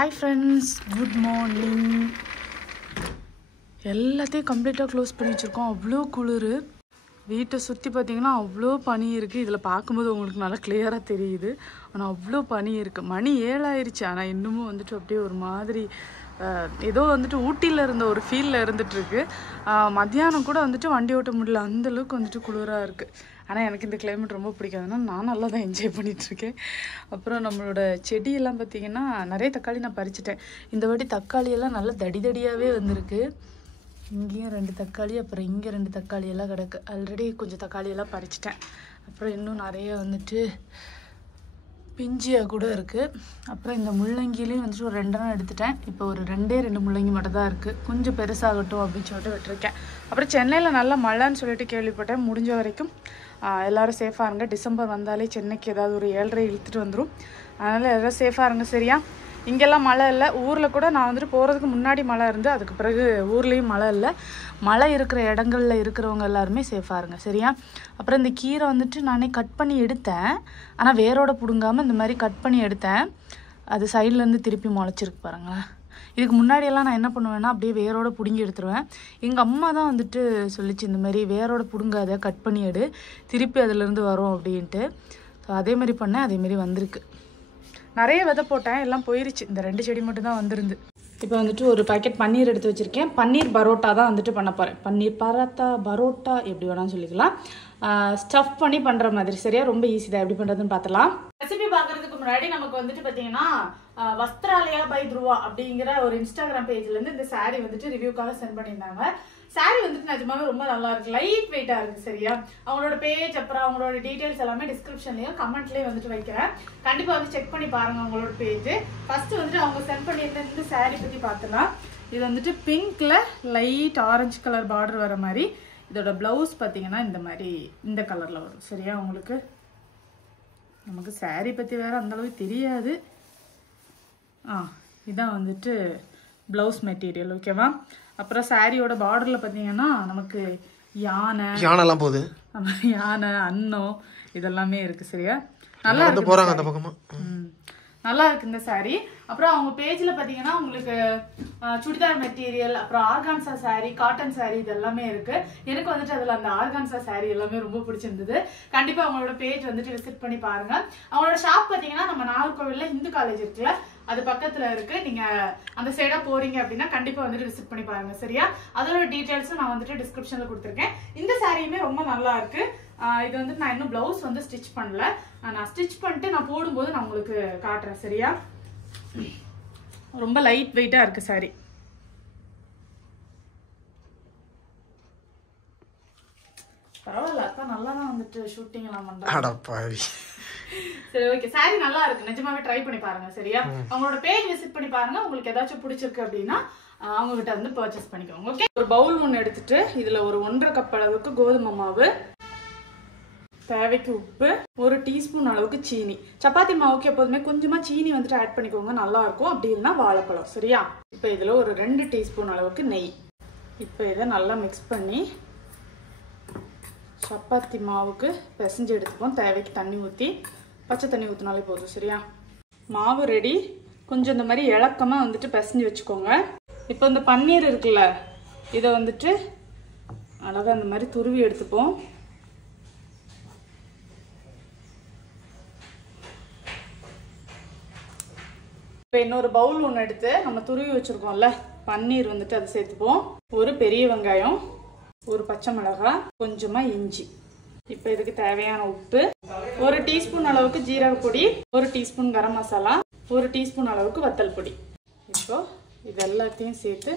Hi friends, good morning. எல்லாத்தையும் கம்ப்ளீட்டாக close பண்ணி வச்சுருக்கோம். அவ்வளோ குளிர். வீட்டை சுற்றி பார்த்திங்கன்னா அவ்வளோ பனி இருக்குது. இதில் பார்க்கும்போது உங்களுக்கு நல்லா கிளியராக தெரியுது. ஆனால் அவ்வளோ பனி இருக்குது. மணி 7 ஆயிடுச்சு. ஆனால் இன்னமும் வந்துட்டு அப்படியே ஒரு மாதிரி ஏதோ வந்துட்டு ஊட்டியில் இருந்த ஒரு ஃபீலில் இருந்துகிட்ருக்கு. மத்தியானம் கூட வந்துட்டு வண்டி ஓட்ட முடியல, அந்தளவுக்கு வந்துட்டு குளிராக இருக்குது. ஆனால் எனக்கு இந்த கிளைமேட் ரொம்ப பிடிக்காதுன்னா நான் நல்லா தான் என்ஜாய் பண்ணிகிட்ருக்கேன். அப்புறம் நம்மளோட செடியெல்லாம் பார்த்திங்கன்னா நிறைய தக்காளி நான் பறிச்சிட்டேன். இந்த வாட்டி தக்காளியெல்லாம் நல்லா தடியாகவே வந்திருக்கு. இங்கேயும் 2 தக்காளி, அப்புறம் இங்கே 2 தக்காளி எல்லாம் கிடக்கு. ஆல்ரெடி கொஞ்சம் தக்காளியெல்லாம் பறிச்சிட்டேன். அப்புறம் இன்னும் நிறைய வந்துட்டு பிஞ்சியாக கூட இருக்குது. அப்புறம் இந்த முள்ளங்கிலையும் வந்துட்டு ஒரு 2 எடுத்துட்டேன். இப்போ ஒரு 2 முள்ளங்கி மட்டும் தான் இருக்குது. கொஞ்சம் பெருசாகட்டும் அப்படின்னு சொல்லிட்டு விட்டுருக்கேன். அப்புறம் சென்னையில் நல்லா மழைன்னு சொல்லிட்டு கேள்விப்பட்டேன். முடிஞ்ச வரைக்கும் எல்லோரும் சேஃபாக இருங்க. டிசம்பர் வந்தாலே சென்னைக்கு ஏதாவது ஒரு 7:30 இழுத்துட்டு வந்துடும். அதனால் எல்லோரும் சேஃபாக இருங்க, சரியா? இங்கெல்லாம் மழை இல்லை. ஊரில் கூட நான் வந்துட்டு போகிறதுக்கு முன்னாடி மழை இருந்து, அதுக்கு பிறகு ஊர்லேயும் மழை இல்லை. மழை இருக்கிற இடங்களில் இருக்கிறவங்க எல்லாருமே சேஃபாக இருங்க, சரியா? அப்புறம் இந்த கீரை வந்துட்டு நானே கட் பண்ணி எடுத்தேன். ஆனால் வேரோட பிடுங்காமல் இந்த மாதிரி கட் பண்ணி எடுத்தேன். அது சைட்லேருந்து திருப்பி முளைச்சிருக்கு பாருங்களேன். இதுக்கு முன்னாடியெல்லாம் நான் என்ன பண்ணுவேன்னா அப்படியே வேரோட பிடுங்கி எடுத்துருவேன். எங்கள் அம்மா தான் வந்துட்டு சொல்லிச்சு, இந்த மாதிரி வேரோட பிடுங்காத, கட் பண்ணி எடு, திருப்பி அதிலேருந்து வரும் அப்படின்ட்டு. ஸோ அதேமாதிரி பண்ணேன், அதேமாரி வந்திருக்கு. நிறைய விதை போட்டேன், எல்லாம் போயிருச்சு. இந்த 2 செடி மட்டும் தான் வந்துருந்து. இப்போ வந்துட்டு ஒரு பாக்கெட் பன்னீர் எடுத்து வச்சுருக்கேன். பன்னீர் பரோட்டா தான் வந்துட்டு பண்ண போகிறேன். பன்னீர் பராத்தா, பரோட்டா எப்படி வேணாலும் சொல்லிக்கலாம். ஸ்டஃப் பண்ணி பண்ணுற மாதிரி, சரியா? ரொம்ப ஈஸி தான். எப்படி பண்ணுறதுன்னு பார்த்துலாம். ரெசிபி பார்க்குறதுக்கு முன்னாடி நமக்கு வந்துட்டு பார்த்தீங்கன்னா வஸ்திராலயா பை துருவா அப்படிங்கிற ஒரு இன்ஸ்டாகிராம் பேஜ்லேருந்து இந்த சாரீ வந்துட்டு ரிவ்யூக்காக சென்ட் பண்ணியிருந்தாங்க. சாரீ வந்துட்டு நிஜமாவே ரொம்ப நல்லா இருக்கு, லைட் வெயிட்டா இருக்கு, சரியா? அவங்களோட பேஜ் அப்புறம் அவங்களோட டீடைல்ஸ் எல்லாமே டிஸ்கிரிப்ஷன்லயும் கமெண்ட்லயும் வந்துட்டு வைக்கிறேன். கண்டிப்பா வந்து செக் பண்ணி பாருங்க அவங்களோட பேஜ். ஃபர்ஸ்ட் வந்துட்டு அவங்க சென்ட் பண்ணியிருந்த இந்த சாரீ பத்தி பார்த்துலாம். இது வந்துட்டு பிங்க்ல லைட் ஆரஞ்சு கலர் பார்டர் வர மாதிரி. இதோட பிளவுஸ் பார்த்தீங்கன்னா இந்த மாதிரி இந்த கலர்ல வரும், சரியா? உங்களுக்கு நமக்கு சாரீ பத்தி வேற அந்த அளவுக்கு தெரியாது. இதான் வந்துட்டு பிளவுஸ் மெட்டீரியல், ஓகேவா? அப்புறம் சாரியோட பார்டர்ல பாத்தீங்கன்னா நமக்கு யானைலாம் போகுது. யானை, அன்னம் இதெல்லாமே இருக்கு, சரியா? நல்லா இருக்கு போறாங்க அந்த பக்கமா. நல்லா இருக்கு இந்த சாரி. அப்புறம் அவங்க பேஜ்ல பாத்தீங்கன்னா உங்களுக்கு சுடிதார் மெட்டீரியல், அப்புறம் ஆர்கான்சா சாரி, காட்டன் சாரி இது எல்லாமே இருக்கு. எனக்கு வந்துட்டு அதுல அந்த ஆர்கான்சா சாரி எல்லாமே ரொம்ப பிடிச்சிருந்தது. கண்டிப்பா அவங்களோட பேஜ் வந்துட்டு விசிட் பண்ணி பாருங்க. அவங்களோட ஷாப் பாத்தீங்கன்னா நம்ம நாகர்கோவில்ல இந்து காலேஜ் இருக்குல்ல, அது பக்கத்துல இருக்கு. நீங்க அந்த சைடா போறீங்க அப்படின்னா கண்டிப்பா வந்துட்டு விசிட் பண்ணி பாருங்க, சரியா? அதோட டீடைல்ஸும் நான் வந்துட்டு டிஸ்கிரிப்ஷன்ல கொடுத்துருக்கேன். இந்த சாரியுமே ரொம்ப நல்லா இருக்கு. இது வந்துட்டு நான் இன்னும் பிளவுஸ் வந்து ஸ்டிச் பண்ணல. நான் ஸ்டிச் பண்ணிட்டு நான் போடும்போது நான் உங்களுக்கு காட்டுறேன், சரியா? ரொம்ப லைட் வெயிட்டா இருக்கு சாரி. பரவாயில்ல, அக்கா நல்லா தான் வந்துட்டு ஷூட்டிங் எல்லாம் பண்றாங்க. சரி, ஓகே. சாரி நல்லா இருக்கு, நிஜமாவே ட்ரை பண்ணி பாருங்க, சரியா? அவங்களோட பேஜ் விசிட் பண்ணி பாருங்க. உங்களுக்கு ஏதாச்சும் பிடிச்சிருக்கு அப்படின்னா அவங்க கிட்ட வந்து பர்ச்சேஸ் பண்ணிக்கோங்க, ஓகே? ஒரு பவுல் ஒன்று எடுத்துட்டு இதுல ஒரு 1.5 கப் அளவுக்கு கோதுமை மாவு, தேவைக்கு உப்பு, 1 டீஸ்பூன் அளவுக்கு சீனி. சப்பாத்தி மாவுக்கு எப்போதுமே கொஞ்சமா சீனி வந்துட்டு ஆட் பண்ணிக்கோங்க, நல்லா இருக்கும். அப்படி இல்லைன்னா வாழைப்பழம், சரியா? இப்போ இதுல ஒரு 2 டீஸ்பூன் அளவுக்கு நெய். இப்போ இதை நல்லா மிக்ஸ் பண்ணி சப்பாத்தி மாவுக்கு பிசைஞ்சு எடுத்துப்போம். தேவைக்கு தண்ணி ஊற்றி, பச்சை தண்ணி ஊற்றினாலே போதும், சரியா? மாவு ரெடி. கொஞ்சம் இந்த மாதிரி இலக்கமாக வந்துட்டு பிசைஞ்சு வச்சுக்கோங்க. இப்போ இந்த பன்னீர் இருக்குல்ல, இதை வந்துட்டு அழகாக இந்த மாதிரி துருவி எடுத்துப்போம். இப்போ இன்னொரு பவுல் ஒன்று எடுத்து நம்ம துருவி வச்சுருக்கோம்ல பன்னீர் வந்துட்டு அதை சேர்த்துப்போம். ஒரு பெரிய வெங்காயம், ஒரு பச்சை மிளகாய், கொஞ்சமாக இஞ்சி. இப்போ இதுக்கு தேவையான உப்பு, 1 டீஸ்பூன் அளவுக்கு ஜீரக பொடி, 1 டீஸ்பூன் கரம் மசாலா, 1 டீஸ்பூன் அளவுக்கு வத்தல் பொடி. இப்போ இது எல்லாத்தையும் சேர்த்து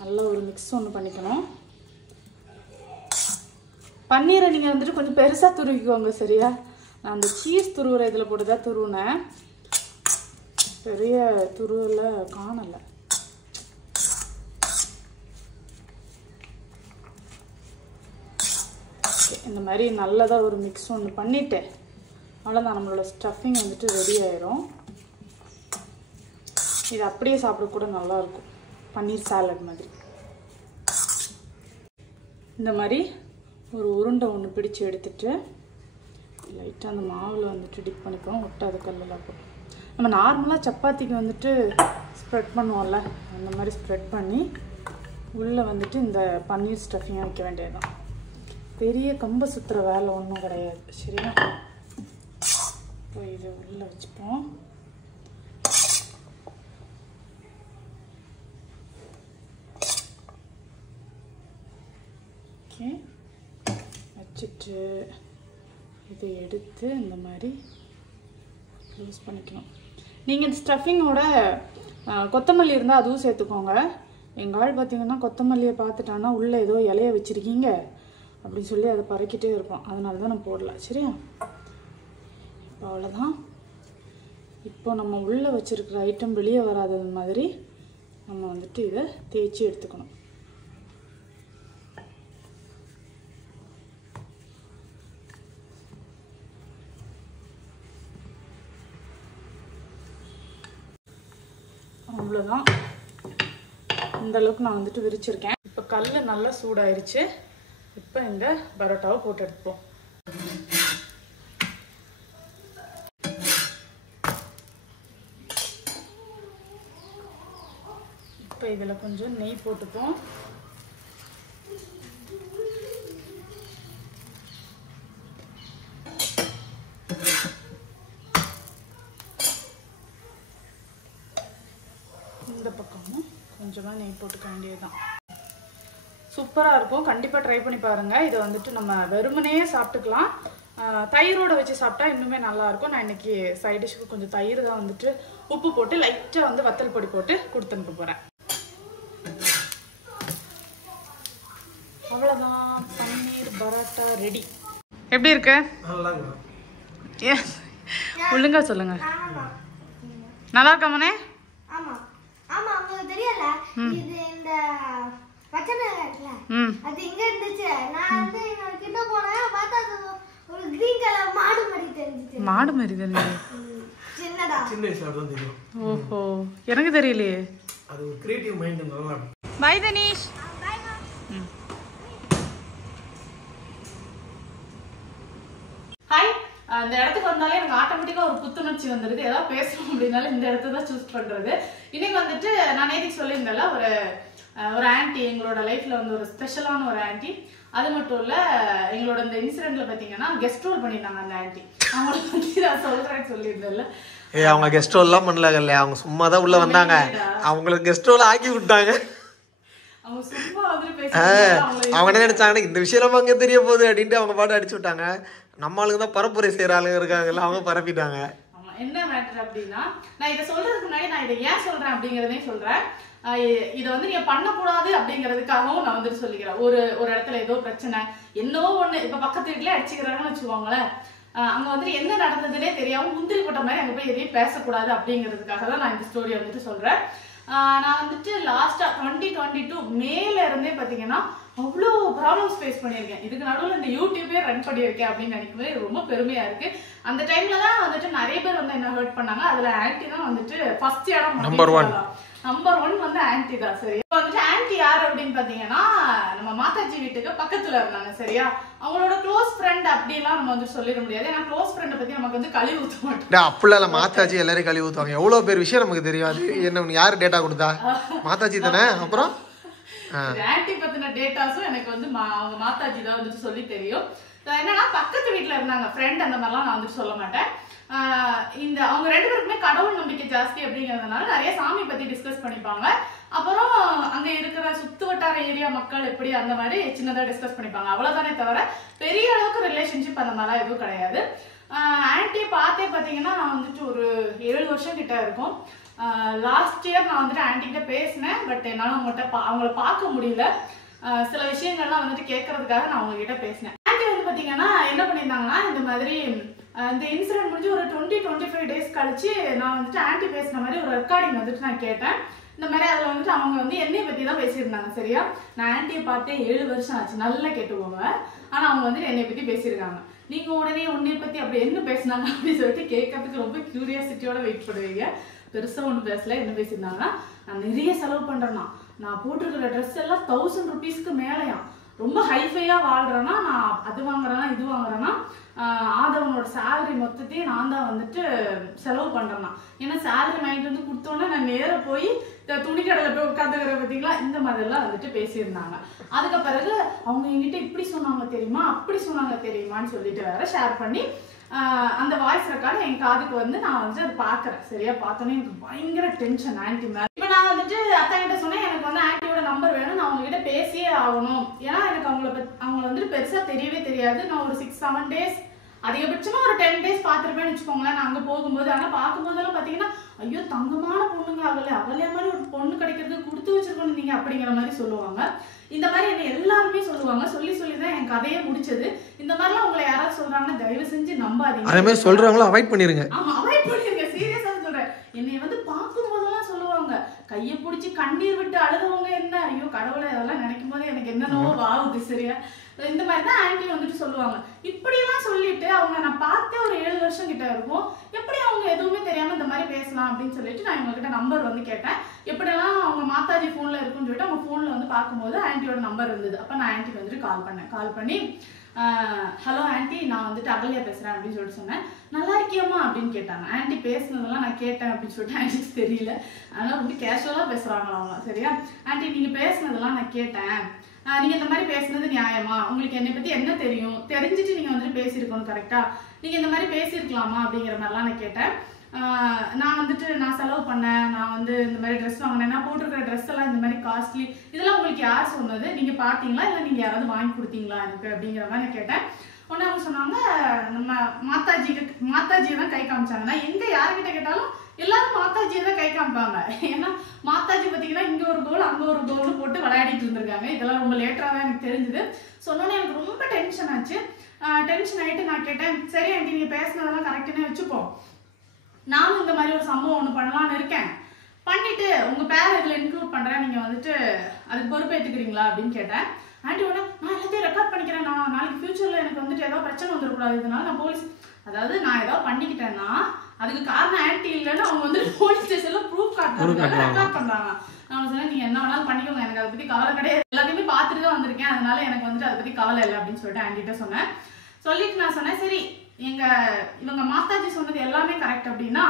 நல்லா ஒரு மிக்ஸ் ஒன்று பண்ணிக்கணும். பன்னீரை நீங்கள் வந்துட்டு கொஞ்சம் பெருசாக துருவிக்குவாங்க, சரியா? நான் அந்த சீஸ் துருவுற இதில் போட்டு தான் துருவினேன். பெரிய துருவில் காணலை. இந்த மாதிரி நல்லதாக ஒரு மிக்ஸ் ஒன்று பண்ணிவிட்டு அவ்வளோதான், நம்மளோட ஸ்டஃபிங் வந்துட்டு ரெடி ஆயிரும். இது அப்படியே சாப்பிட கூட நல்லாயிருக்கும், பன்னீர் சாலட் மாதிரி. இந்த மாதிரி ஒரு உருண்டை ஒன்று பிடிச்சு எடுத்துட்டு லைட்டாக அந்த மாவில் வந்துட்டு டிப் பண்ணிப்போம். ஒட்டாத கல்லெல்லாம் போட்டு நம்ம நார்மலாக சப்பாத்திக்கு வந்துட்டு ஸ்ப்ரெட் பண்ணுவோம்ல, அந்த மாதிரி ஸ்ப்ரெட் பண்ணி உள்ளே வந்துட்டு இந்த பன்னீர் ஸ்டஃபிங் வைக்க வேண்டியதுதான். பெரிய கம்பு சுற்றுற வேலை ஒன்றும் கிடையாது. சரியா? இப்போ இதை உள்ளே வச்சுப்போம். ஓகே, வச்சுட்டு இதை எடுத்து இந்த மாதிரி யூஸ் பண்ணிக்கணும். நீங்கள் இந்த ஸ்டஃபிங்கோட கொத்தமல்லி இருந்தால் அதுவும் சேர்த்துக்கோங்க. எங்கள் ஆள் பார்த்தீங்கன்னா கொத்தமல்லியை பார்த்துட்டான்னா உள்ளே ஏதோ இலைய வச்சுருக்கீங்க அப்படின்னு சொல்லி அதை பறக்கிட்டே இருப்போம். அதனால தான் நான் போடல. சரியா? இப்போ அவ்வளோதான். இப்போ நம்ம உள்ளே வச்சுருக்கிற ஐட்டம் வெளியே வராதது மாதிரி நம்ம வந்துட்டு இதை தேய்ச்சி எடுத்துக்கணும். அவ்வளோதான். இந்த அளவுக்கு நான் வந்துட்டு விரிச்சிருக்கேன். இப்போ கல் நல்லா சூடாயிருச்சு. இப்போ இந்த பரோட்டாவை போட்டு எடுப்போம். இப்போ இதில் கொஞ்சம் நெய் போட்டுப்போம். இந்த பக்கமும் கொஞ்சமாக நெய் போட்டுக்க வேண்டியதுதான். சூப்பராக இருக்கும். கண்டிப்பாக ட்ரை பண்ணி பாருங்கள். இதை வந்துட்டு நம்ம வெறுமனே சாப்பிட்டுக்கலாம். தயிரோடு வச்சு சாப்பிட்டா இன்னுமே நல்லாயிருக்கும். நான் இன்றைக்கி சைட் டிஷ்ஷுக்கு கொஞ்சம் தயிர் தான் வந்துட்டு உப்பு போட்டு லைட்டாக வந்து வத்தல் பொடி போட்டு கொடுத்து அனுப்ப போகிறேன். அவ்வளோதான், பன்னீர் பரோட்டா ரெடி. எப்படி இருக்கு? ஏ ஒழுங்கா சொல்லுங்க. நல்லா இருக்காமனே? ஆமா, உங்களுக்கு தெரியல, இது இந்த பச்சை மிளகாய் இருக்குல, அது இங்க இருந்துச்சு. நான் வந்து இங்க கிட்ட போனேன், பார்த்தா அது ஒரு கிரீன் கலர் மாடு மாதிரி தெரிஞ்சுச்சு. மாடு மாதிரி தெரியுது. சின்னதா சின்ன வயசுல தான் தெரியும். ஓஹோ, எனக்கு தெரியலையே. அது ஒரு கிரியேட்டிவ் மைண்ட். நல்லா. பை தனீஷ். ஹாய். இந்த இடத்துக்கு வந்தாலே எனக்கு ஆட்டோமேட்டிக்காக ஒரு புத்துணர்ச்சி வந்துடுது. ஏதாவது பேசணும் அப்படின்னாலும் இந்த இடத்த தான் சூஸ் பண்ணுறது. இன்னைக்கு வந்துட்டு நான் நேற்றுக்கு சொல்லியிருந்தேன்ல, ஒரு ஆன்ட்டி எங்களோட லைஃப்பில் வந்து ஒரு ஸ்பெஷலான ஒரு ஆன்ட்டி. அது மட்டும் இல்லை, எங்களோட இந்த இன்சிடென்ட்டில் பார்த்தீங்கன்னா கெஸ்ட் ரோல் பண்ணியிருந்தாங்க அந்த ஆன்ட்டி. அவங்கள பற்றி நான் சொல்கிறேன்னு சொல்லியிருந்தேன்ல. அவங்க கெஸ்ட் ரோல் எல்லாம் பண்ணல, அவங்க சும்மா தான் உள்ள வந்தாங்க. அவங்களுக்கு கெஸ்ட் ரோல் ஆக்கி விட்டாங்க. அவங்க சும்மா வந்துட்டு பேசுறாங்க. அவங்க என்ன நினைச்சாங்கன்னா இந்த விஷயம் நம்ம அங்கே தெரிய போகுது அப்படின்ட்டு அவங்க பாட்டு அடிச்சு விட்டாங்க. நம்ம ஆளுங்க தான் பரப்புரை செய்யற ஆளுங்க இருக்காங்கல்ல, அவங்க பரப்பிட்டாங்க. என்ன மேட்டர் அப்படின்னா, நான் இதை சொல்றதுக்கு முன்னாடி நான் இதை ஏன் சொல்றேன் அப்படிங்கிறதே சொல்றேன். இதை வந்து நீங்க பண்ணக்கூடாது அப்படிங்கிறதுக்காகவும் நான் வந்துட்டு சொல்லிக்கிறேன். ஒரு இடத்துல ஏதோ பிரச்சனை, என்னவோ ஒண்ணு, இப்ப பக்கத்து வீட்டுல அடிச்சுக்கிறாங்கன்னு வச்சுக்கோங்களேன். அங்க வந்துட்டு என்ன நடந்ததுன்னே தெரியாம முந்திரி போட்ட மாதிரி அங்க போய் எதையும் பேசக்கூடாது அப்படிங்கிறதுக்காக தான் நான் இந்த ஸ்டோரி வந்துட்டு சொல்றேன். நான் வந்துட்டு லாஸ்டா 2022 மேல இருந்தே பாத்தீங்கன்னா அவ்வளோ ப்ராப்ளம்ஸ் ஃபேஸ் பண்ணியிருக்கேன். இதுக்கு நடுவில் இந்த யூடியூபே ரன் பண்ணியிருக்கேன் அப்படின்னு நினைக்கும்போது ரொம்ப பெருமையா இருக்கு. அந்த டைம்ல தான் வந்துட்டு நிறைய பேர் வந்து என்ன ஹர்ட் பண்ணாங்க. அதுல ஆன்டி தான் வந்துட்டு ஃபர்ஸ்ட் இடம், நம்பர் ஒன் வந்து ஆன்டி தான். சரி, இப்போ வந்துட்டு ஆன்டி யார் அப்படின்னு பாத்தீங்கன்னா, நம்ம மாதாஜி வீட்டுக்கு பக்கத்துல இருந்தாங்க. சரியா? அவங்களோட க்ளோஸ் ஃப்ரெண்ட் அப்படிலாம் நம்ம வந்து சொல்லிட முடியாது. ஏன்னா க்ளோஸ் ஃப்ரெண்டை பத்தி நமக்கு வந்து கழுவி ஊற்ற மாட்டோம். அப்படிலாம் மாதாஜி எல்லாரும் கழுவி ஊற்றுவாங்க. எவ்வளவு பேர் விஷயம் நமக்கு தெரியாது. என்ன யாரு டேட்டா கொடுத்தா? மாதாஜி தானே. அப்புறம் ஆன்டி பத்தின டேட்டாஸும் எனக்கு வந்து அவங்க மாதாஜி தான் வந்துட்டு சொல்லி தெரியும். என்னன்னா பக்கத்து வீட்டுல இருந்தாங்க ஃப்ரெண்ட், அந்த மாதிரிலாம் நான் வந்துட்டு சொல்ல மாட்டேன். இந்த அவங்க ரெண்டு பேருக்குமே கடவுள் நம்பிக்கை ஜாஸ்தி அப்படிங்கிறதுனால நிறைய சாமி பத்தி டிஸ்கஸ் பண்ணிப்பாங்க. அப்புறம் அங்க இருக்கிற சுத்து வட்டார ஏரியா மக்கள் எப்படி அந்த மாதிரி சின்னதா டிஸ்கஸ் பண்ணிப்பாங்க. அவ்வளவுதானே தவிர பெரிய அளவுக்கு ரிலேஷன்ஷிப் அந்த மாதிரிலாம் எதுவும் கிடையாது. ஆன்டியை பார்த்தே பாத்தீங்கன்னா நான் வந்துட்டு ஒரு 7 வருஷம் கிட்ட இருக்கும். லாஸ்ட் இயர் நான் வந்துட்டு ஆன்டி கிட்ட பேசினேன். பட் என்னால அவங்கள பார்க்க முடியல. சில விஷயங்கள்லாம் வந்துட்டு கேட்கறதுக்காக நான் அவங்க கிட்ட பேசினேன். ஆன்டி வந்து பாத்தீங்கன்னா என்ன பண்ணியிருந்தாங்கன்னா, இந்த மாதிரி இந்த இன்சிடென்ட் முடிஞ்சு ஒரு 20-25 டேஸ் கழிச்சு நான் வந்துட்டு ஆன்டி பேசின மாதிரி ஒரு ரெக்கார்டிங் வந்துட்டு நான் கேட்டேன். இந்த மாதிரி அதில் வந்துட்டு அவங்க வந்து என்னையை பற்றி தான் பேசியிருந்தாங்க. சரியா? நான் ஆன்டியை பார்த்தே 7 வருஷம் ஆச்சு, நல்லா கேட்டுக்கோங்க. ஆனால் அவங்க வந்துட்டு என்னை பற்றி பேசியிருக்காங்க. நீங்கள் உடனே உன்னையை பற்றி அப்படி என்ன பேசினாங்க அப்படின்னு சொல்லிட்டு கேட்கறதுக்கு ரொம்ப கியூரியாசிட்டியோட வெயிட் பண்ணுவீங்க. பெருசாக ஒன்றும் பேசல. என்ன பேசியிருந்தாங்கன்னா, நான் நிறைய செலவு பண்ணுறேன்னா, நான் போட்டிருக்கிற ட்ரெஸ் எல்லாம் 1000 rupeesக்கு மேலேயாம். ரொம்ப ஹைஃபையாக வாழ்கிறேன்னா நான் அது வாங்குறேன்னா இது வாங்குறேன்னா ஆதவனோட சேலரி மொத்தத்தையும் நான் தான் வந்துட்டு செலவு பண்ணுறேன்னா. ஏன்னா சேலரி வாங்கிட்டு வந்து கொடுத்தோன்னே நான் நேராக போய் துணிக்கடையில் போய் உட்காந்துக்கிற பார்த்தீங்களா, இந்த மாதிரிலாம் வந்துட்டு பேசியிருந்தாங்க. அதுக்கு பிறகு அவங்க என்கிட்ட இப்படி சொன்னாங்க தெரியுமா, அப்படி சொன்னாங்க தெரியுமான்னு சொல்லிட்டு வேற ஷேர் பண்ணி அந்த வாய்ஸ் ரெக்கார்டு என் காதுக்கு வந்து நான் வந்து அதை பார்க்குறேன். சரியா பார்த்தோன்னே எனக்கு பயங்கர டென்ஷன் ஆன்ட்டி மேலே. இப்போ நான் வந்துட்டு அத்தா கிட்ட சொன்னேன், எனக்கு வந்து ஆன்ட்டியோட நம்பர் வேணும், நான் அவங்ககிட்ட பேசியே ஆகணும். ஏன்னா எனக்கு அவங்கள வந்துட்டு பெருசாக தெரியவே தெரியாது. நான் ஒரு 6-7 டேஸ் அதிகபட்சமா ஒரு 10 டேஸ் பார்த்துருப்பேன்னு வச்சுக்கோங்களேன் நான் அங்கே போகும்போது. ஆனால் பார்க்கும்போதெல்லாம் பார்த்தீங்கன்னா ஐயோ தங்கமான பொண்ணுங்க அவளே மாதிரி ஒரு பொண்ணு கிடைக்கிறது கொடுத்து வச்சிருக்கணும் நீங்க அப்படிங்கிற மாதிரி சொல்லுவாங்க. இந்த மாதிரி என்ன எல்லாருமே சொல்லுவாங்க. சொல்லி தான் என் கதையே முடிச்சது. இந்த மாதிரிலாம் உங்களை யாராவது சொல்றாங்கன்னா தயவு செஞ்சு நம்பாதீங்க. அதே மாதிரி சொல்றவங்களும் அவாய்ட் பண்ணிருங்க. ஆமா அவாய்ட் பண்ணிருங்க. சீரியஸா சொல்றேன். என்னை வந்து பார்க்கும்போதெல்லாம் சொல்லுவாங்க, கையை பிடிச்சி கண்ணீர் விட்டு அழுதவங்க என்ன, ஐயோ கடவுளை அதெல்லாம் நினைக்கும் போது எனக்கு என்னென்னவோ ஆகுது. சரியா இந்த மாதிரி தான் ஆன்ட்டி வந்துட்டு சொல்லுவாங்க. இப்படியெல்லாம் சொல்லிட்டு அவங்க நான் பார்த்தே ஒரு 7 வருஷம் கிட்ட இருக்கும். எப்படி அவங்க எதுவுமே தெரியாம இந்த மாதிரி பேசலாம் அப்படின்னு சொல்லிட்டு நான் இவங்ககிட்ட நம்பர் வந்து கேட்டேன். எப்படியெல்லாம் அவங்க மாதாஜி ஃபோன்ல இருக்குன்னு சொல்லிட்டு அவங்க ஃபோன்ல வந்து பார்க்கும்போது ஆன்ட்டியோட நம்பர் இருந்தது. அப்போ நான் ஆன்ட்டிக்கு வந்துட்டு கால் பண்ணி ஹலோ ஆன்ட்டி, நான் வந்துட்டு அகல்யா பேசுறேன் அப்படின்னு சொல்லிட்டு சொன்னேன். நல்லா இருக்கியம்மா அப்படின்னு கேட்டாங்க. ஆன்ட்டி பேசுனதெல்லாம் நான் கேட்டேன் அப்படின்னு சொல்லிட்டு ஆன்ட்டிக்கு தெரியல. அதனால ரொம்ப கேஷுவலாக பேசுறாங்களா அவங்க. சரியா ஆன்ட்டி நீங்க பேசுனதெல்லாம் நான் கேட்டேன், நீங்க இந்த மாதிரி பேசுனது நியாயமா, உங்களுக்கு என்னை பத்தி என்ன தெரியும், தெரிஞ்சுட்டு நீங்க வந்துட்டு பேசியிருக்கணும் கரெக்டா, நீங்க இந்த மாதிரி பேசியிருக்கலாமா அப்படிங்கிற மாதிரிலாம் நான் கேட்டேன். நான் வந்துட்டு நான் செலவு பண்ணேன், நான் வந்து இந்த மாதிரி ட்ரெஸ் வாங்கினேன், நான் போட்டிருக்கிற ட்ரெஸ் எல்லாம் இந்த மாதிரி காஸ்ட்லி, இதெல்லாம் உங்களுக்கு யார் சொன்னது, நீங்க பாத்தீங்களா இல்லை நீங்க யாராவது வாங்கி கொடுத்தீங்களா எனக்கு அப்படிங்கிற மாதிரி நான் கேட்டேன். உடனே அவங்க சொன்னாங்க நம்ம மாதாஜியை தான் கை காமிச்சாங்க. நான் எங்க யாருக்கிட்ட கேட்டாலும் எல்லாரும் மாதாஜியை தான் கை காமிப்பாங்க. ஏன்னா மாதாஜி பார்த்தீங்கன்னா இங்கே ஒரு கோல் அங்கே ஒரு கோல்னு போட்டு விளையாடிட்டு இருந்திருக்காங்க. இதெல்லாம் ரொம்ப லேட்டராக தான் எனக்கு தெரிஞ்சுது. சொன்னோன்னே எனக்கு ரொம்ப டென்ஷன் ஆச்சு. டென்ஷன் ஆகிட்டு நான் கேட்டேன், சரி ஆண்டி நீங்கள் பேசுனதெல்லாம் கரெக்டுன்னு வச்சுப்போம், நானும் இந்த மாதிரி ஒரு சம்பவம் ஒன்று பண்ணலான்னு இருக்கேன், பண்ணிட்டு உங்கள் பேரை இதில் இன்க்ளூட் பண்ணுறேன், நீங்கள் வந்துட்டு அதுக்கு பொறுப்பேற்றுக்கிறீங்களா அப்படின்னு கேட்டேன். ஆண்டி உடனே நான் எல்லாத்தையும் ரெக்கார்ட் பண்ணிக்கிறேன், நான் நாளைக்கு ஃபியூச்சரில் எனக்கு வந்துட்டு ஏதாவது பிரச்சனை வந்துடக்கூடாது, இதனால நான் போலீஸ் அதாவது நான் ஏதாவது பண்ணிக்கிட்டேன்னா அதுக்கு காரணம் ஆன்ட்டி இல்லைன்னு அவங்க வந்து போலீஸ் ஸ்டேஷன்ல ப்ரூஃப் காட்டுறாங்க, ரெக்கார்ட் பண்றாங்க. நான் சொன்னேன் நீங்க என்ன வேணாலும் பண்ணிக்கோங்க, எனக்கு அதை பத்தி கவலை கிடையாது, எல்லாத்தையுமே பார்த்துட்டு தான் வந்திருக்கேன், அதனால எனக்கு வந்துட்டு அதை பத்தி கவலை இல்லை அப்படின்னு சொல்லிட்டு ஆன்ட்டிட்ட சொன்னேன். சொல்லிட்டு நான் சொன்னேன், சரி இவங்க மாதாஜி சொன்னது எல்லாமே கரெக்ட் அப்படின்னா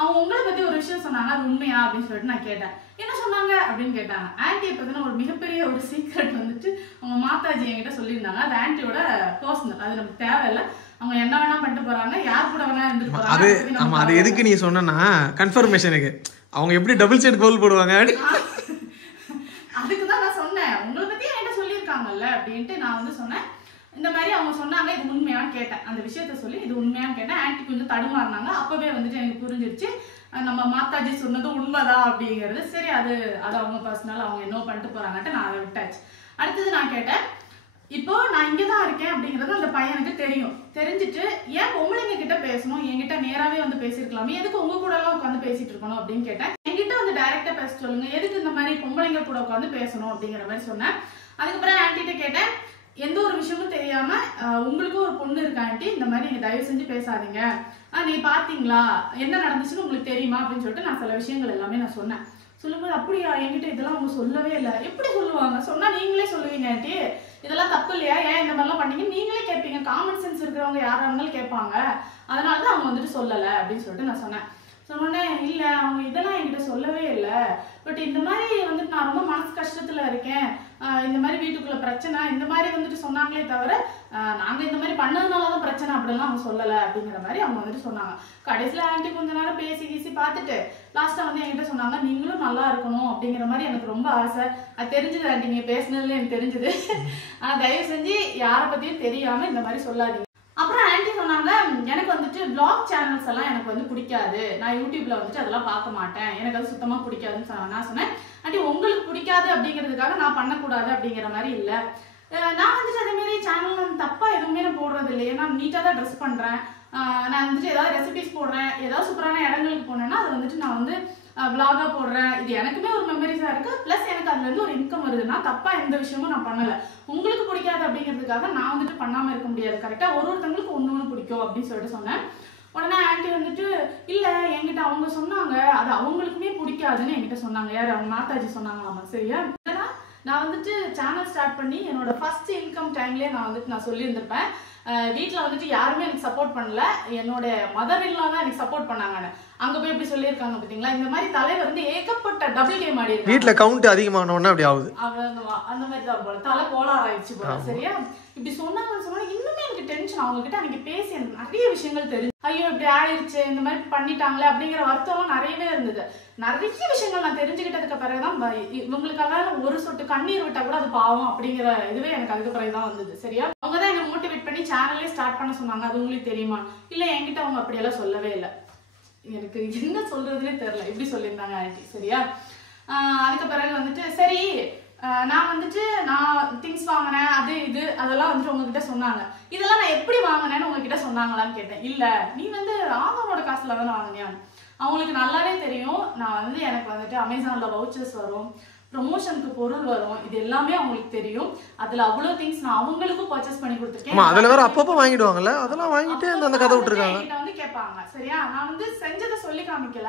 அவங்க உங்களை பத்தி ஒரு விஷயம் சொன்னாங்க, அது உண்மையா அப்படின்னு சொல்லிட்டு நான் கேட்டேன். என்ன சொன்னாங்க அப்படின்னு கேட்டாங்க. ஆன்ட்டியை பத்தின ஒரு மிகப்பெரிய ஒரு சீக்ரெட் வந்துட்டு அவங்க மாதாஜி என்கிட்ட சொல்லியிருந்தாங்க. அது ஆன்ட்டியோட பர்சனல், அது நமக்கு தேவையில்லை, அவங்க என்ன வேணா பண்ணிட்டு போறாங்க, யார் கூட வேணா இருந்துட்டு போறாங்க. ஆமா அது எதுக்கு நீ சொன்னா கன்ஃபர்மேஷனுக்கு அவங்க எப்படி டபுள் சைடு கோல் போடுவாங்க அதுக்கு தான் நான் சொன்னேன், உங்களை பத்தி என்கிட்ட சொல்லியிருக்காங்கல்ல அப்படின்ட்டு நான் வந்து சொன்னேன். இந்த மாதிரி அவங்க சொன்னாங்க, இது உண்மையான்னு கேட்டேன், அந்த விஷயத்த சொல்லி இது உண்மையான்னு கேட்டேன். ஆன்ட்டி கொஞ்சம் தடுமாறினாங்க. அப்பவே வந்துட்டு எனக்கு புரிஞ்சிருச்சு நம்ம மாதாஜி சொன்னது உண்மைதான் அப்படிங்கிறது. சரி அது அவங்க பர்சனல், அவங்க என்ன பண்ணிட்டு போறாங்கன்ட்டு நான் அதை விட்டாச்சு. அடுத்தது நான் கேட்டேன், இப்போ நான் இங்கதான் இருக்கேன் அப்படிங்கறது அந்த பையனுக்கு தெரியும், தெரிஞ்சுட்டு ஏன் பொம்பளைங்க கிட்ட பேசணும், என்கிட்ட நேராவே வந்து பேசிருக்கலாமே, எதுக்கு உங்க கூட எல்லாம் உட்காந்து பேசிட்டு இருக்கணும் அப்படின்னு கேட்டேன். என்கிட்ட வந்து டைரக்டா பேச சொல்லுங்க, எதுக்கு இந்த மாதிரி பொம்பளைங்க கூட உட்காந்து பேசணும் அப்படிங்கிற மாதிரி சொன்னேன். அதுக்கப்புறம் ஆன்ட்டிட்ட கேட்டேன், எந்த ஒரு விஷயமும் தெரியாம உங்களுக்கும் ஒரு பொண்ணு இருக்கா ஆன்ட்டி, இந்த மாதிரி நீங்க தயவு செஞ்சு பேசாதீங்க, நீ பாத்தீங்களா என்ன நடந்துச்சுன்னு உங்களுக்கு தெரியுமா அப்படின்னு சொல்லிட்டு நான் சில விஷயங்கள் எல்லாமே நான் சொன்னேன். சொல்லும்போது அப்படியா என்கிட்ட இதெல்லாம் அவங்க சொல்லவே இல்லை. எப்படி சொல்லுவாங்க, சொன்னா நீங்களே சொல்லுவீங்க ஆன்ட்டி, இதெல்லாம் தப்பு இல்லையா, ஏன் இந்த மாதிரிலாம் பண்ணீங்க நீங்களே கேட்பீங்க, காமன் சென்ஸ் இருக்கிறவங்க யாரா இருந்தாலும் கேட்பாங்க, அதனாலதான் அவங்க வந்துட்டு சொல்லலை அப்படின்னு சொல்லிட்டு நான் சொன்னேன். சொன்னோன்னே இல்லை அவங்க இதெல்லாம் என்கிட்ட சொல்லவே இல்லை, பட் இந்த மாதிரி வந்துட்டு நான் ரொம்ப மனசு கஷ்டத்துல இருக்கேன், இந்த மாதிரி வீட்டுக்குள்ள பிரச்சனை இந்த மாதிரி வந்துட்டு சொன்னாங்களே தவிர நாங்க இந்த மாதிரி பண்ணதுனாலதான் பிரச்சனை அப்படிலாம் அவங்க சொல்லலை அப்படிங்கிற மாதிரி அவங்க வந்துட்டு சொன்னாங்க. கடைசியில ஆன்ட்டி கொஞ்ச நேரம் பேசி கீசி பார்த்துட்டு லாஸ்டா வந்து என்கிட்ட சொன்னாங்க, நீங்களும் நல்லா இருக்கணும் அப்படிங்கிற மாதிரி எனக்கு ரொம்ப ஆசை, அது தெரிஞ்சது ஆன்ட்டி, நீங்க பேசுனதுல எனக்கு தெரிஞ்சது, ஆனா தயவு செஞ்சு யாரை பத்தியும் தெரியாம இந்த மாதிரி சொல்லாதீங்க. அப்புறம் ஆன்ட்டி சொன்னாங்க, எனக்கு வந்துட்டு பிளாக் சேனல்ஸ் எல்லாம் எனக்கு வந்து பிடிக்காது, நான் யூடியூப்ல வந்துட்டு அதெல்லாம் பார்க்க மாட்டேன், எனக்கு அது சுத்தமா பிடிக்காதுன்னு சொன்னாங்க. நான் சொன்னேன், ஆன்ட்டி உங்களுக்கு பிடிக்காது அப்படிங்கிறதுக்காக நான் பண்ணக்கூடாது அப்படிங்கிற மாதிரி இல்லை, நான் வந்துட்டு அதே மாதிரி சேனல் தப்பா எதுவுமே நான் போடுறது இல்லை, ஏன்னா நீட்டா தான் ட்ரெஸ் பண்றேன், நான் வந்துட்டு ஏதாவது ரெசிபிஸ் போடுறேன், ஏதாவது சூப்பரான இடங்களுக்கு போனேன்னா அது வந்துட்டு நான் வந்து விளாகா போடுறேன், இது எனக்குமே ஒரு மெமரிஸா இருக்கு, பிளஸ் எனக்கு அதுல இருந்து ஒரு இன்கம் வருதுன்னா தப்பா எந்த விஷயமும் நான் பண்ணல, உங்களுக்கு பிடிக்காது அப்படிங்கிறதுக்காக நான் வந்துட்டு பண்ணாம இருக்க முடியாது, கரெக்டா ஒருத்தங்களுக்கு ஒண்ணு பிடிக்கும் அப்படின்னு சொல்லிட்டு சொன்னேன். உடனே ஆன்ட்டி வந்துட்டு இல்ல என்கிட்ட அவங்க சொன்னாங்க அது அவங்களுக்குமே பிடிக்காதுன்னு என்கிட்ட சொன்னாங்க. யாரு அவங்க மாதாஜி சொன்னாங்களாமா. சரியா நான் வந்துட்டு சேனல் ஸ்டார்ட் பண்ணி என்னோட ஃபர்ஸ்ட் இன்கம் டைம்லேயே நான் சொல்லியிருந்திருப்பேன். வீட்டில் வந்துட்டு யாருமே எனக்கு சப்போர்ட் பண்ணல, என்னோட மதர் இல்லா தான் எனக்கு சப்போர்ட் பண்ணாங்கன்னு. அங்கே போய் எப்படி சொல்லியிருக்காங்க பார்த்தீங்களா? இந்த மாதிரி தலைவர் வந்து ஏகப்பட்ட டபுள் கேம் ஆடி இருக்கு. வீட்டில் கவுண்ட் அதிகமானோன்னா அப்படி ஆகுது. அந்த மாதிரி தான் போல தலை கோளாறு ஆயிடுச்சு போல. சரியா இப்படி சொன்னாங்கன்னு சொன்னா இன்னுமே எனக்கு டென்ஷன். அவங்க கிட்ட அன்னைக்கு பேசி எனக்கு நிறைய விஷயங்கள் தெரிஞ்சு, ஐயோ இப்படி ஆயிடுச்சு, இந்த மாதிரி பண்ணிட்டாங்களே அப்படிங்கிற வருத்தம்லாம் நிறையவே இருந்தது. நிறைய விஷயங்கள் நான் தெரிஞ்சுக்கிட்டதுக்கு பிறகுதான் இவங்களுக்காக ஒரு சொட்டு கண்ணீர் விட்டா கூட அது பாவம் அப்படிங்கிற இதுவே எனக்கு அதுக்கு பிறகுதான் வந்தது. சரியா அவங்க தான் என்ன மோட்டிவேட் பண்ணி சேனலே ஸ்டார்ட் பண்ண சொன்னாங்க. அது உங்களுக்கு தெரியுமா? இல்ல என்கிட்ட அவங்க அப்படியெல்லாம் சொல்லவே இல்லை. எனக்கு என்ன சொல்றதுன்னே தெரியல, எப்படி சொல்லியிருந்தாங்க ஆண்டி. சரியா அதுக்கு பிறகு வந்துட்டு சரி நான் வந்துட்டு நான் திங்ஸ் வாங்கினேன், அது இது அதெல்லாம் வந்துட்டு உங்ககிட்ட சொன்னாங்க. இதெல்லாம் நான் எப்படி வாங்கினேன்னு உங்ககிட்ட சொன்னாங்களான்னு கேட்டேன். இல்ல நீ வந்து ஆதாரோட காசுல தானே வாங்கினியா? அவங்களுக்கு நல்லாவே தெரியும். நான் வந்து எனக்கு வந்துட்டு அமேசான்ல வவுச்சர்ஸ் வரும், ப்ரொமோஷனுக்கு பொருள் வரும், இது எல்லாமே அவங்களுக்கு தெரியும். அதுல அவ்வளவு திங்ஸ் நான் அவங்களுக்கும் பர்ச்சேஸ் பண்ணி கொடுத்துருக்கேன். அதுல வேற அப்பப்போ வாங்கிடுவாங்கல்ல, அதெல்லாம் வாங்கிட்டு அந்த கதை விட்டுருக்காங்க. என்கிட்ட வந்து கேட்பாங்க. சரியா நான் வந்து செஞ்சதை சொல்லி காமிக்கல,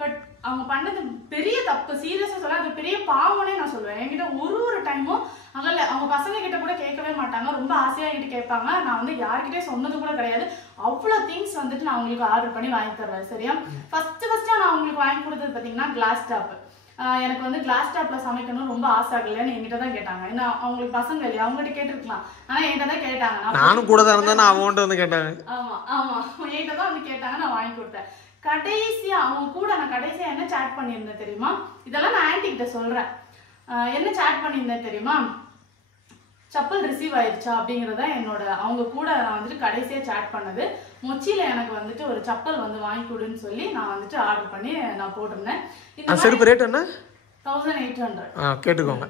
பட் அவங்க பண்ணது பெரிய தப்பு. சீரியஸா சொல்ல அது பெரிய பாவனே நான் சொல்லுவேன். என்கிட்ட ஒரு டைமும் அங்கல்ல அவங்க பசங்க கிட்ட கூட கேட்கவே மாட்டாங்க, ரொம்ப ஆசையா என்கிட்ட கேட்பாங்க. நான் வந்து யார்கிட்டே சொன்னது கூட கிடையாது. அவ்வளவு திங்ஸ் வந்துட்டு நான் அவங்களுக்கு ஆர்டர் பண்ணி வாங்கி தருவேன். சரியா ஃபர்ஸ்ட் நான் அவங்களுக்கு வாங்கி கொடுத்தது பாத்தீங்கன்னா கிளாஸ் டாப். எனக்கு வந்து கிளாஸ் டாப்ல சமைக்கணும் ரொம்ப ஆசை ஆகலன்னு என்கிட்ட தான் கேட்டாங்க. ஏன்னா அவங்களுக்கு பசங்க இல்லையா, அவங்ககிட்ட கேட்டிருக்கலாம், ஆனா என்கிட்ட தான் கேட்டாங்க. நானும் கூட தான் இருந்தேன், நான் அவங்ககிட்ட வந்து கேட்டாங்க. ஆமா என்கிட்ட தான் வந்து கேட்டாங்க, நான் வாங்கி கொடுத்தேன். கடைசியா அவங்க கூட நான் கடைசியா என்ன சாட் பண்ணியிருந்தேன் தெரியுமா? இதெல்லாம் நான் ஆன்டி கிட்ட சொல்றேன். என்ன சாட் பண்ணியிருந்தேன் தெரியுமா? சப்பல் ரிசீவ் ஆயிடுச்சா அப்படிங்கறத என்னோட அவங்க கூட நான் வந்துட்டு கடைசியா சாட் பண்ணது. மொச்சியில எனக்கு வந்துட்டு ஒரு சப்பல் வந்து வாங்கி கொடுன்னு சொல்லி நான் வந்துட்டு ஆர்டர் பண்ணி நான் போட்டிருந்தேன். இந்த செருப்பு ரேட் என்ன? 1800. கேட்டுக்கோங்க.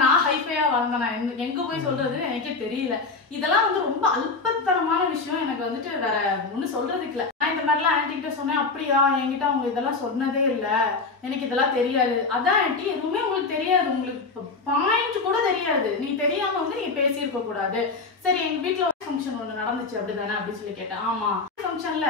நான் ஹைஃபையா வாங்கினேன், எங்க போய் சொல்றது எனக்கே தெரியல. இதெல்லாம் வந்து ரொம்ப அல்பத்தரமான விஷயம். எனக்கு வந்துட்டு வேற ஒண்ணு சொல்றதுக்கு இல்ல. நான் இந்த மாதிரிலாம் ஆன்டி கிட்ட சொன்னேன். அப்படியா என்கிட்ட அவங்க இதெல்லாம் சொன்னதே இல்ல, எனக்கு இதெல்லாம் தெரியாது. அதான் ஆன்டி எதுவுமே உங்களுக்கு தெரியாது, உங்களுக்கு பாயிண்ட் கூட தெரியாது. நீ தெரியாம வந்து நீங்க பேசியிருக்க கூடாது. சரி எங்க வீட்டுல ஒரு ஃபங்க்ஷன் ஒண்ணு நடந்துச்சு அப்படிதானே அப்படின்னு சொல்லி கேட்டேன். ஆமா ஃபங்க்ஷன்ல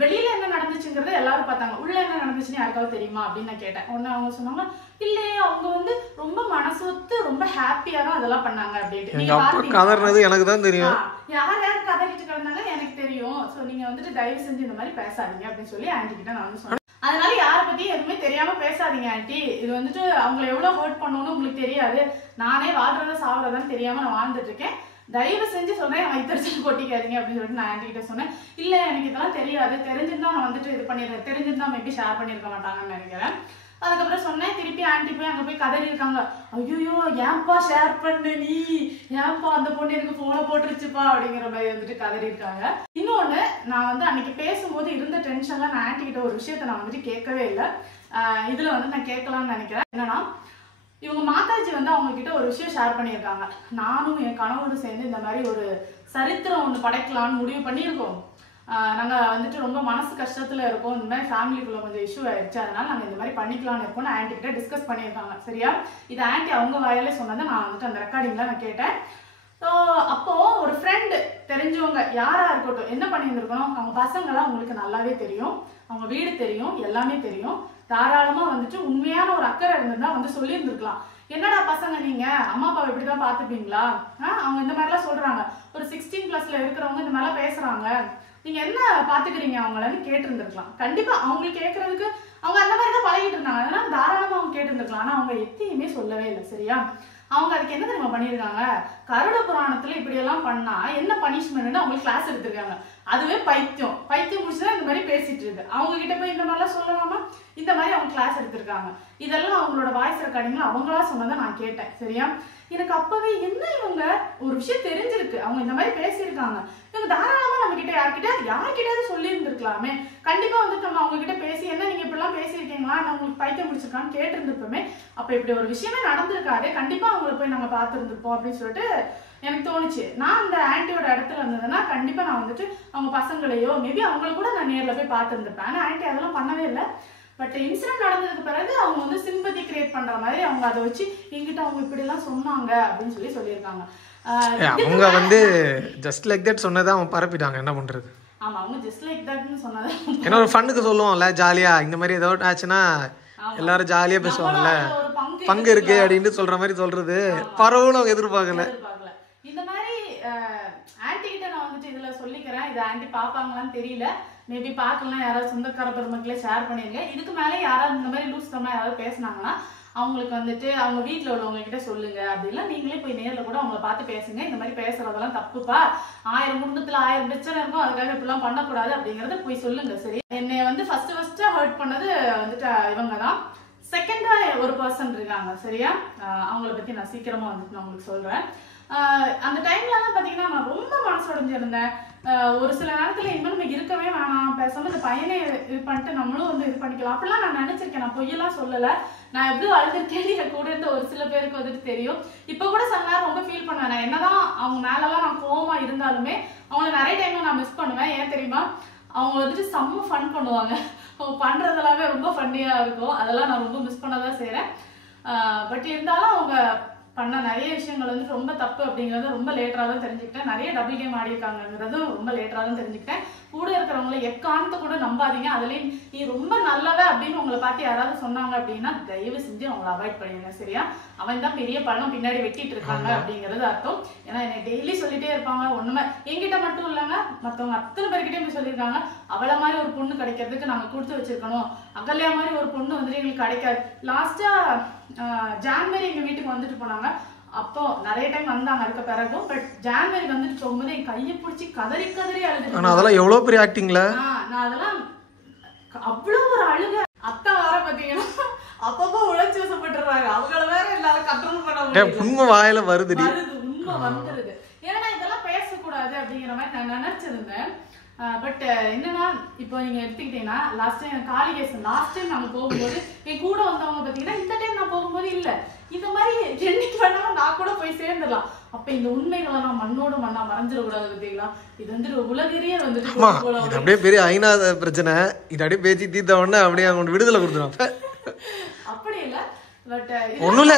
வெளியில என்ன நடந்துச்சுங்கிறத எல்லாரும் பார்த்தாங்க, உள்ள என்ன நடந்துச்சுன்னு யாருக்காவது தெரியுமா அப்படின்னு நான் கேட்டேன். உடனே அவங்க சொன்னாங்க இல்லையே அவங்க வந்து ரொம்ப மனசொத்து ரொம்ப ஹாப்பியா தான் அதெல்லாம் பண்ணாங்க அப்படின்ட்டு. நீங்க கதறினது எனக்கு தான் தெரியும், யார் யார் கதறிட்டு கிடந்தாங்க எனக்கு தெரியும். சோ நீங்க வந்துட்டு தயவு செஞ்சு இந்த மாதிரி பேசாதீங்க அப்படின்னு சொல்லி ஆன்டி கிட்ட நான் வந்து சொன்னேன். அதனால யாரை பத்தியும் எதுவுமே தெரியாம பேசாதீங்க ஆன்டி. இது வந்துட்டு அவங்களை எவ்வளவு ஹர்ட் பண்ணணும்னு உங்களுக்கு தெரியாது. நானே வாழ்றதா சாவறதான்னு தெரியாம நான் வாழ்ந்துட்டு இருக்கேன். தயவு செஞ்சு சொல்றேன் வைத்தறிச்சல் கொட்டிக்காதீங்க அப்படின்னு சொல்லிட்டு நான் ஆன்டி கிட்ட சொன்னேன். இல்ல எனக்கு இதெல்லாம் தெரியாது, தெரிஞ்சிருந்தா நான் வந்துட்டு இது பண்ணிடுறேன், தெரிஞ்சிருந்தா மேபி ஷேர் பண்ணிருக்க மாட்டாங்கன்னு நினைக்கிறேன். அதுக்கப்புறம் சொன்னேன். திருப்பி ஆன்டி போய் அங்க போய் கதறி இருக்காங்க. ஐயோ ஏன்பா ஷேர் பண்ண நீ, ஏன்பா அந்த பொண்ணு எனக்கு போனை போட்டுருச்சுப்பா அப்படிங்கிற மாதிரி வந்துட்டு கதறி இருக்காங்க. இன்னொன்னு நான் வந்து அன்னைக்கு பேசும்போது இருந்த டென்ஷன்ல நான் ஆன்டி கிட்ட ஒரு விஷயத்த நான் வந்துட்டு கேட்கவே இல்லை. இதுல வந்து நான் கேட்கலாம்னு நினைக்கிறேன். என்னன்னா இவங்க மாதாஜி வந்து அவங்க கிட்ட ஒரு விஷயம் ஷேர் பண்ணியிருக்காங்க. நானும் என் கணவரும் சேர்ந்து இந்த மாதிரி ஒரு சரித்திரம் ஒன்று படைக்கலாம்னு முடிவு பண்ணியிருக்கோம். நாங்கள் வந்துட்டு ரொம்ப மனசு கஷ்டத்தில் இருக்கோம், இந்த மாதிரி ஃபேமிலிக்குள்ள கொஞ்சம் இஷ்யூ ஆயிடுச்சு, அதனால நாங்கள் இந்த மாதிரி பண்ணிக்கலாம்னு இருக்கோம்னு ஆன்டி கிட்ட டிஸ்கஸ் பண்ணியிருக்காங்க. சரியா இது ஆன்டி அவங்க வாயாலே சொன்னதை நான் வந்துட்டு அந்த ரெக்கார்டிங்ல நான் கேட்டேன். ஸோ அப்போ ஒரு ஃப்ரெண்டு தெரிஞ்சவங்க யாரா இருக்கட்டும் என்ன பண்ணியிருந்துருக்கணும், அவங்க பசங்களாம் உங்களுக்கு நல்லாவே தெரியும், அவங்க வீடு தெரியும், எல்லாமே தெரியும். தாராளமா வந்துட்டு உண்மையான ஒரு அக்கறை இருந்திருந்தா வந்து சொல்லியிருந்துருக்கலாம். என்னடா பசங்க நீங்க அம்மா அப்பாவை இப்படிதான் பாத்துப்பீங்களா, அவங்க இந்த மாதிரிலாம் சொல்றாங்க, ஒரு 16+ இருக்கிறவங்க இந்த மாதிரிலாம் பேசுறாங்க, நீங்க என்ன பாத்துக்கிறீங்க அவங்களன்னு கேட்டிருந்துருக்கலாம். கண்டிப்பா அவங்களுக்கு கேட்கறதுக்கு அவங்க அந்த மாதிரி தான் பழகிட்டு இருந்தாங்க, அதனால தாராளமா அவங்க கேட்டிருந்துருக்கலாம். ஆனா அவங்க எத்தையுமே சொல்லவே இல்லை. சரியா அவங்க அதுக்கு என்ன தெரியுமா பண்ணியிருக்காங்க, கருட புராணத்துல இப்படி எல்லாம் பண்ணா என்ன பனிஷ்மெண்ட்னு அவங்களுக்கு கிளாஸ் எடுத்திருக்காங்க. அதுவே பைத்தியம் முடிச்சுதான் இந்த மாதிரி பேசிட்டு இருக்கு. அவங்க கிட்ட போய் இந்த மாதிரிலாம் சொல்லலாமா, இந்த மாதிரி அவங்க கிளாஸ் எடுத்திருக்காங்க. இதெல்லாம் அவங்களோட வாய்ஸ் ரெக்கார்டிங்ல அவங்களா சொன்னதை நான் கேட்டேன். சரியா எனக்கு அப்பவே என்ன இவங்க ஒரு விஷயம் தெரிஞ்சிருக்கு, அவங்க இந்த மாதிரி பேசியிருக்காங்க, இவங்க தாராளமா நம்ம கிட்ட யார்கிட்டயாவது சொல்லி இருந்திருக்கலாமே. கண்டிப்பா வந்துட்டு நம்ம அவங்க கிட்ட பேசி என்ன நீங்க இப்படிலாம் பேசியிருக்கீங்களா, நான் உங்களுக்கு பைத்தியம் பிடிச்சிருக்கான்னு கேட்டிருந்திருப்போமே. அப்ப இப்படி ஒரு விஷயமே நடந்திருக்காது, கண்டிப்பா அவங்களை போய் நாங்க பார்த்துருந்துருப்போம் அப்படின்னு சொல்லிட்டு எனக்கு தோணுச்சு. நான் அந்த ஆன்டியோட இடத்துல இருந்ததுன்னா கண்டிப்பா நான் வந்துட்டு அவங்க பசங்களையோ மேபி அவங்கள கூட நான் நேர்ல போய் பார்த்துருந்துருப்பேன். ஆனா ஆன்டி அதெல்லாம் பண்ணவே இல்லை. பட் இன்சிடென்ட் நடந்ததுக்கு பிறகு அவங்க வந்து சிம்பத்தி கிரியேட் பண்ற மாதிரி அவங்க அதை வச்சு எங்கிட்ட அவங்க இப்படி எல்லாம் சொன்னாங்க அப்படின்னு சொல்லியிருக்காங்க. அவங்க வந்து ஜஸ்ட் லைக் தட் சொன்னதை அவங்க பரப்பிட்டாங்க, என்ன பண்றது. ஆமா அவங்க ஜஸ்ட் லைக் தட்னு சொன்னது ஏன்னா ஒரு ஃபன்னுக்கு சொல்லுவோம்ல, ஜாலியா இந்த மாதிரி ஏதாவது ஆச்சுன்னா எல்லாரும் ஜாலியா பேசுவாங்கல்ல, ஒரு பங்கு பங்கு இருக்கு அப்படின்னு சொல்ற மாதிரி சொல்றது பரவலும் அவங்க எதிர்பார்க்கல. இந்த மாதிரி ஆன்டி கிட்ட நான் வந்துட்டு இதுல சொல்லிக்கிறேன். இது ஆன்டி பாப்பாங்களான்னு தெரியல, மேபி பார்க்கலாம். யாராவது சொந்தக்கார பெருமக்களே ஷேர் பண்ணிருங்க. இதுக்கு மேலே யாராவது இந்த மாதிரி லூஸ் தரமா யாராவது பேசினாங்கன்னா அவங்களுக்கு வந்துட்டு அவங்க வீட்டில் உள்ளவங்க கிட்ட சொல்லுங்க. அப்படின்னா நீங்களே போய் நேரில் கூட அவங்கள பார்த்து பேசுங்க. இந்த மாதிரி பேசுறதெல்லாம் தப்புப்பா, 1000 குடும்பத்துல 1000 பிரச்சனை இருக்கும், அதுக்காக இப்படிலாம் பண்ணக்கூடாது அப்படிங்கறத போய் சொல்லுங்க. சரி, என்னை வந்து ஃபர்ஸ்ட் ஹர்ட் பண்ணது வந்துட்டு இவங்க தான். செகண்டா ஒரு பர்சன் இருக்காங்க சரியா, அவங்கள பத்தி நான் சீக்கிரமா வந்துட்டு நான் உங்களுக்கு சொல்றேன். அந்த டைம்லலாம் பாத்தீங்கன்னா நான் ரொம்ப மனசு உடைஞ்சிருந்தேன். ஒரு சில நேரத்துல இனிமேல் நம்ம இருக்கவே வேணாம், பேசாம இந்த பையனை இது பண்ணிட்டு நம்மளும் வந்து இது பண்ணிக்கலாம் அப்படிலாம் நான் நினைச்சிருக்கேன். நான் பொய்யெல்லாம் சொல்லல. நான் எப்படி அழுதுருக்கேன்னு என் கூட இருந்த ஒரு சில பேருக்கு வந்துட்டு தெரியும். இப்ப கூட சில நேரம் ரொம்ப ஃபீல் பண்ணுவேன். நான் என்னதான் அவங்க மேலலாம் நான் கோவமா இருந்தாலுமே அவங்கள நிறைய டைம்ல நான் மிஸ் பண்ணுவேன். ஏன் தெரியுமா, அவங்க வந்துட்டு செம்ம ஃபன் பண்ணுவாங்க. அவங்க பண்றது எல்லாமே ரொம்ப ஃபன்னியா இருக்கும். அதெல்லாம் நான் ரொம்ப மிஸ் பண்ணதான் செய்யறேன். பட் இருந்தாலும் அவங்க பண்ண நிறைய விஷயங்கள் வந்து ரொம்ப தப்பு அப்படிங்கறத ரொம்ப லேட்டரா தான் தெரிஞ்சுக்கிட்டேன். நிறைய டபுள் கேம் ஆடி இருக்காங்கிறதும் ரொம்ப லேட்டரா தான் தெரிஞ்சுக்கிட்டேன். கூட இருக்கிறவங்களை எக்காரணத்தை கூட நம்பாதீங்க. அதுலயும் நீ ரொம்ப நல்லவ அப்படின்னு உங்களை பார்த்து யாராவது சொன்னாங்க அப்படின்னா தயவு செஞ்சு அவங்களை அவாய்ட் பண்ணிடுங்க சரியா. அவன் தான் பெரிய பழம் பின்னாடி வெட்டிட்டு இருக்காங்க அப்படிங்கிறது அர்த்தம். ஏன்னா என்னை டெய்லி சொல்லிட்டே இருப்பாங்க. ஒண்ணுமே என்கிட்ட மட்டும் இல்லைங்க, மற்றவங்க அத்தனை பேர்கிட்டயும் போய் சொல்லியிருக்காங்க, அவளை மாதிரி ஒரு பொண்ணு கிடைக்கிறதுக்கு நாங்க கொடுத்து வச்சிருக்கணும், அகல்யா மாதிரி ஒரு பொண்ணு வந்துட்டு எங்களுக்கு கிடைக்காது. லாஸ்டா ஜான்வரி எங்க வீட்டுக்கு வந்துட்டு போனாங்க. அப்போ நிறைய டைம் வந்தாங்க அதுக்கு பிறகும். பட் ஜான்வரி வந்துட்டு போகும்போது என் கையை பிடிச்சி கதறி கதறி அழுது. அதெல்லாம் எவ்வளவு பெரிய ஆக்டிங்ல. நான் அதெல்லாம் அவ்வளவு ஒரு அழுக. அத்தா வர பாத்தீங்கன்னா அப்பப்போ உழைச்சி வசப்பட்டுறாங்க. அவங்கள வேற எல்லாரும் கண்ட்ரோல் பண்ண முடியல. உண்மை வாயில வருதுடி, உண்மை வந்துருது. ஏன்னா இதெல்லாம் பேசக்கூடாது அப்படிங்கிற மாதிரி நான் நினைச்சிருந்தேன். பட் என்னன்னா இப்போ நீங்க எடுத்துக்கிட்டீங்கன்னா லாஸ்ட் டைம் காளிகேசன் லாஸ்ட் டைம் நாங்க போகும்போது என் கூட வந்தவங்க பாத்தீங்கன்னா இந்த டைம் நான் போகும்போது இல்ல, இந்த மாதிரி என்னைக்கு வேணாலும் நான் கூட போய் சேர்ந்துடலாம். அப்ப இந்த உண்மைகளை நான் மண்ணோட மண்ணா மறைஞ்சிடக்கூடாது பார்த்தீங்களா. இது வந்துட்டு உலகறியே வந்துட்டு அப்படியே பெரிய ஐநாத பிரச்சனை. இது அப்படியே பேச்சு தீர்த்த உடனே அப்படியே அவங்க விடுதலை கொடுத்துருவாங்க. அப்படி இல்ல, பட் ஒண்ணும் இல்ல,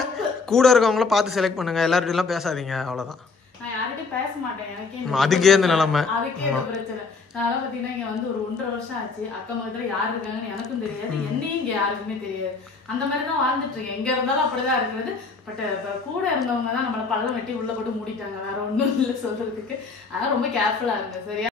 கூட இருக்கவங்கள பார்த்து செலக்ட் பண்ணுங்க, எல்லார்கிட்ட எல்லாம் பேசாதீங்க, அவ்வளவுதான். நான் யார்கிட்டயும் பேச மாட்டேன். எனக்கே அதுக்கே இந்த நிலைமை, அதுக்கே இந்த பிரச்சனை. நான் பாத்தீங்கன்னா இங்க வந்து ஒரு 1.5 வருஷம் ஆச்சு. அக்கம் பக்கத்துல யாரு இருக்காங்கன்னு எனக்கும் தெரியாது, என்னையும் இங்க யாருக்குமே தெரியாது. அந்த மாதிரிதான் வாழ்ந்துட்டு இருக்கேன். எங்க இருந்தாலும் அப்படிதான் இருக்கிறது. பட் கூட இருந்தவங்க தான் நம்மள பள்ளம் வெட்டி உள்ள போட்டு மூடிட்டாங்க. வேற ஒண்ணும் இல்லை சொல்றதுக்கு. அதனால ரொம்ப கேர்ஃபுல்லா இருங்க சரியா.